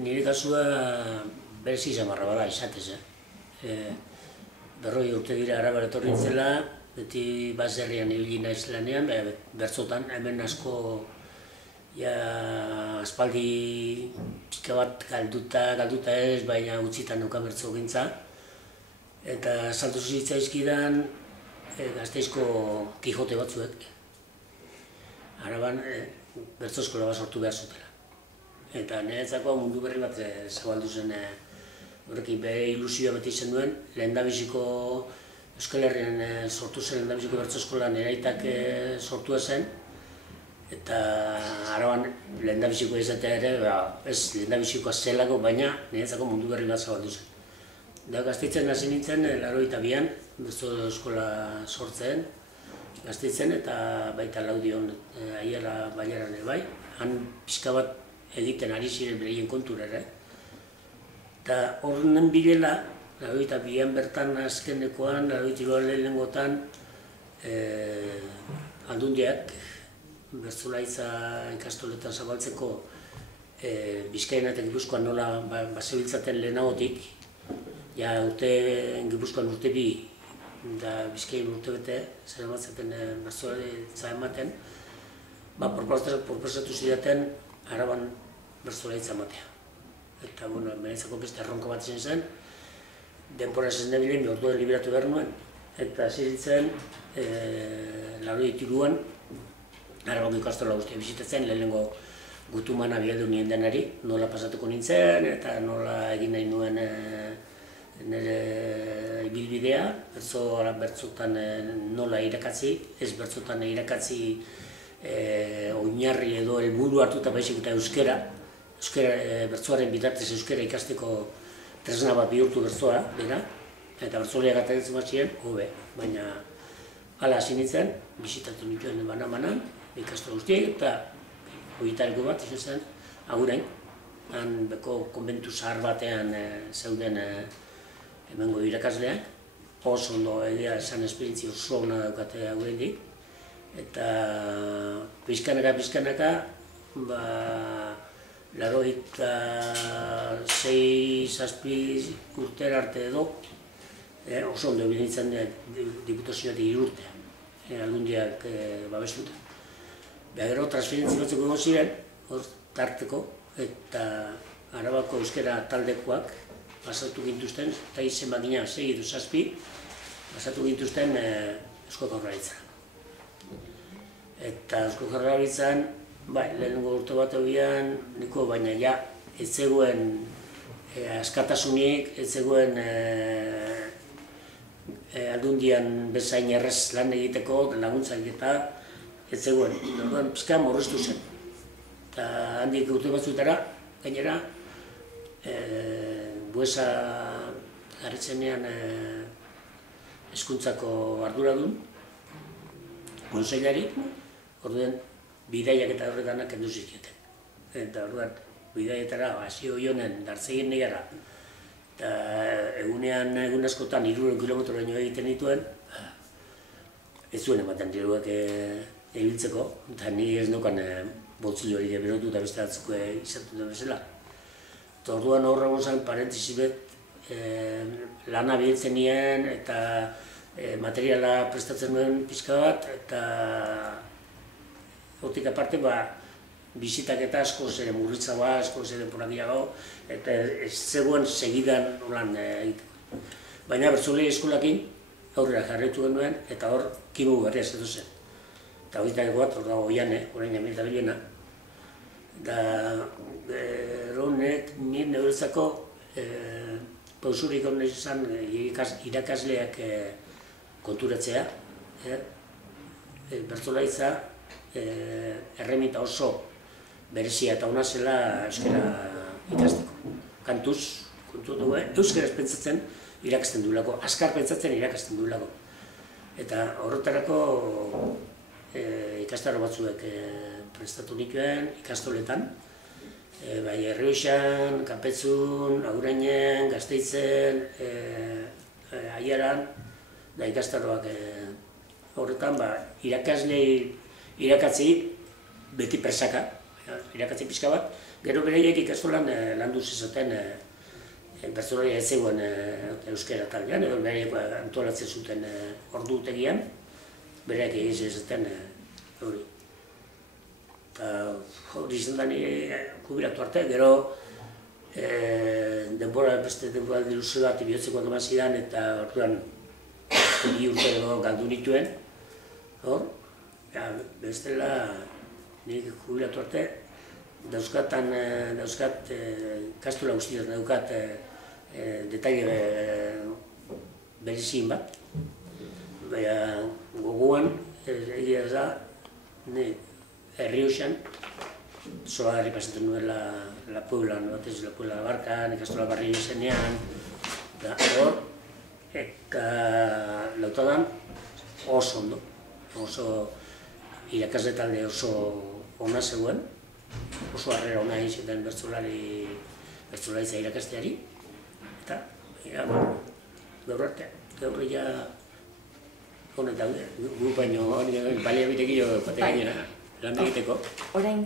Nire kasua berezi zamarra bada izatez. Berroi urte dira Arabara etorri nintzela, beti baserrian ibili naiz lanean, bertzotan, hemen asko aspaldi pixka bat galduta ez, baina utzitan nuka bertzo gintza. Eta saltu zitzaizkidan Gasteizko Kijote batzuek. Araban bertzo eskola bat sortu behar zutela. Eta niretzako mundu berri bat zabaldu zen horrekin bere ilusioa beti izan duen, lehendabiziko Euskal Herrian sortu zen lehendabiziko bertso eskola nire aitak sortua zen, eta Araban lehendabiziko izatea ere, ez lehendabizikoa zelako, baina niretzako mundu berri bat zabaldu zen. Da Gasteizen hasi nintzen, 82an, bertso eskola sortzen, Gasteizen eta baita Laudion Aiara Baiaran bai, han pixka bat egiten ari ziren bereien kontura ere. Eta horren bilela, 82an bertan azkenekoan, 83an lehenengotan, Aldundiak bertsolaritza ikastoletan zabaltzeko Bizkaian eta Gipuzkoan nola bazebiltzaten lehenagotik, Gipuzkoan urte bi eta Bizkaian urte bete, zer ematzaten bertsolaritza ematen, proposatu zidaten Araban bertsolaritza ematea. Eta, beretzako beste erronka bat zen, denporaz ez nebilen, orduen liberatu behar nuen. Eta hasi zitzen, 83an, Arabako ikastola guztia bizitatzen, lehenengo gutuman abiatu nien denari, nola pasatuko nintzen, eta nola egin nahi nuen nire ibilbidea, bertzotan nola irakatzi, ez bertzotan irakatzi oinarri edo helburu hartuta baizik eta euskera bertsoaren bitartez euskera ikasteko tresna bat bihurtu bertsoa, eta bertsoliak atatzen bat ziren, hobe, baina hala hasi nintzen, bisitatu nituen banan, ikastola guztiek, eta horitariko bat izan zen, Agurain, han beko konbentu zahar batean zeuden hemengo irakasleak, oso ondo egia esan esperientzia oso ona daukate Aguraindik, eta pizkanaka, 86-7 urtera arte edo, oso ondo ebili nintzen diputazioatik 3 urte, Aldundiak babestuta. Gero transferentzia batzuk egon ziren, hor tarteko, eta Arabako euskera taldekoak pasatu gintuzten, eta izen bagina 6 edo 7, pasatu gintuzten Eusko Jaurlaritza. Eta Eusko Jaurlaritzan, lehenengo urte bat egian, niko baina ez zegoen askatasunik, ez zegoen Aldundian bezain errez lan egiteko, laguntzak eta ez zegoen. Pizka morreztu zen. Eta handik urte batzutara, gainera, Buesa garritzenean hezkuntzako arduradun, konseilari, orduen bidaiak eta horretanak kendu zizkieten. Eta orduan, bidaietara, hasi honen, dartzegin negara, eta egun askotan 300 kilometroraino egiten dituen, ez zuen ematen diruak ibiltzeko, eta ni ez nukan boltzilo hori berotu eta beste atzko izatu da bezala. Eta orduan horra gonzan, parentesi bet, lana biltzen nien eta materiala prestatzen nuen pixka bat, eta hortik aparte, bizitak eta asko zer murritzagoa, asko zer denporakiago, eta ez zegoen segidan nolan egiteko. Baina bertsolari eskolakin aurrera jarraitu genuen, eta hor kimu berria zetu zen. Eta horietako bat, hor dago oian, orain hemen dabilena. Eta honek, nire neurezako pausurik hon izan irakasleak konturatzea, bertsolaritza erreminta oso berezia eta ona zela euskara ikasteko. Kantuz, kontu dugu, euskaraz pentsatzen irakasten duelako, azkar pentsatzen irakasten duelako. Eta horretarako ikastaro batzuek prestatu nituen ikastoletan, bai Errioxan, Kanpetzun, Agurainen, Gasteizen, Aiaran, da ikastaroak horretan, irakatzei beti presaka, irakatzi pixka bat, Gero beraiek ikastolan landu zezaten bertsolaria ez zegoen euskara taldean, edo beraiek antolatzen zuten ordutegian, beraiek egin zezaten hori. Hori izan da nire jubilatu arte, gero beste denbora diluzio bat bihotzekoak eman zidan, eta orduan 2 urte galdu nituen, bestela nire jubilatu arte, dauzkat kastola guztietan daukat detaile berezien bat. Baina gogoan, egia da, Errioxan, zoagarri pasatzen nuen La Puebla, batez La Puebla Barkan, ikastola barri izenean, eta hor, lautadan oso ondo, oso irakasle talde oso ona zegoen, oso harrera ona egin zuten bertsolaritza irakasteari, eta gaur arte, gaur ja honet daude, gu baino baliabitekio batek gainera lan egiteko. Orain,